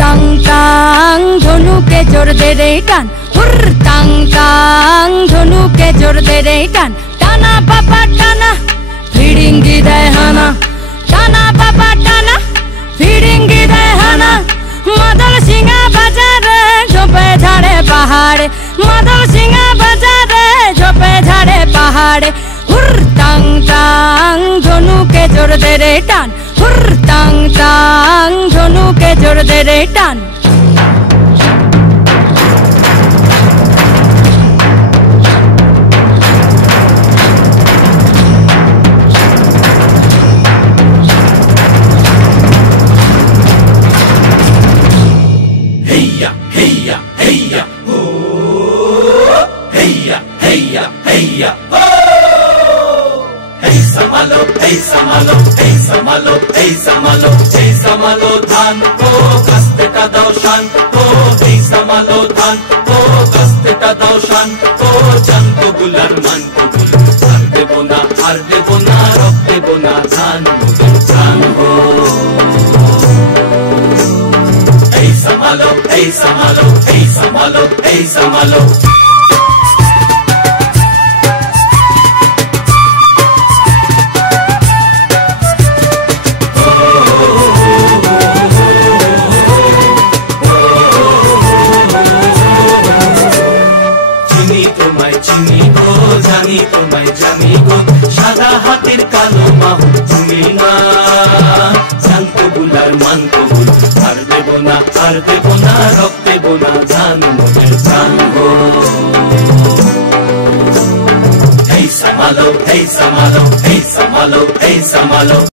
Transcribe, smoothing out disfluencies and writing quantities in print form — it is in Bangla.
টাং টাং ধনুকে জোর দে রে টান, হুর টাং টাং ধনুকে জোর দে রে টান। টানা বাবা টানা ফিরিঙ্গি দেয় হানা, টানা বাবা টানা ফিরিঙ্গি দেয় হানা। মাদল সিংহা বাজারে ঝোপে ঝাড়ে পাহাড়ে, মাদল সিংহা বাজারে ঝোপে ঝাড়ে পাহাড়ে। হুর টাং টাং ধনুকে জোর দে রে টান, হুর টাং টাং ধনুকে জোর দে রে টান। Heya, heya, heya, oh. Heya, heya, heya, oh. Hey samalo, hey samalo, hey samalo, hey samalo, hey samalo dhan ko kaste ta dao shan ko. Hey samalo dhan ko kaste ta dao shan ko. Jan ko bular man ko bul, har debo na, rok debo na, dhan moder dhan ho. Hey samalo, hey samalo, hey samalo, hey samalo. চিনি গো জানি তোমায় জানি গো, সাদা হাতের কালো মাহু তুমি না। জান কবুল আর মান কবুল, আর দেব না, রক দেব না, জান মোদের জান গো। Hey samalo, hey samalo, hey samalo, hey samalo.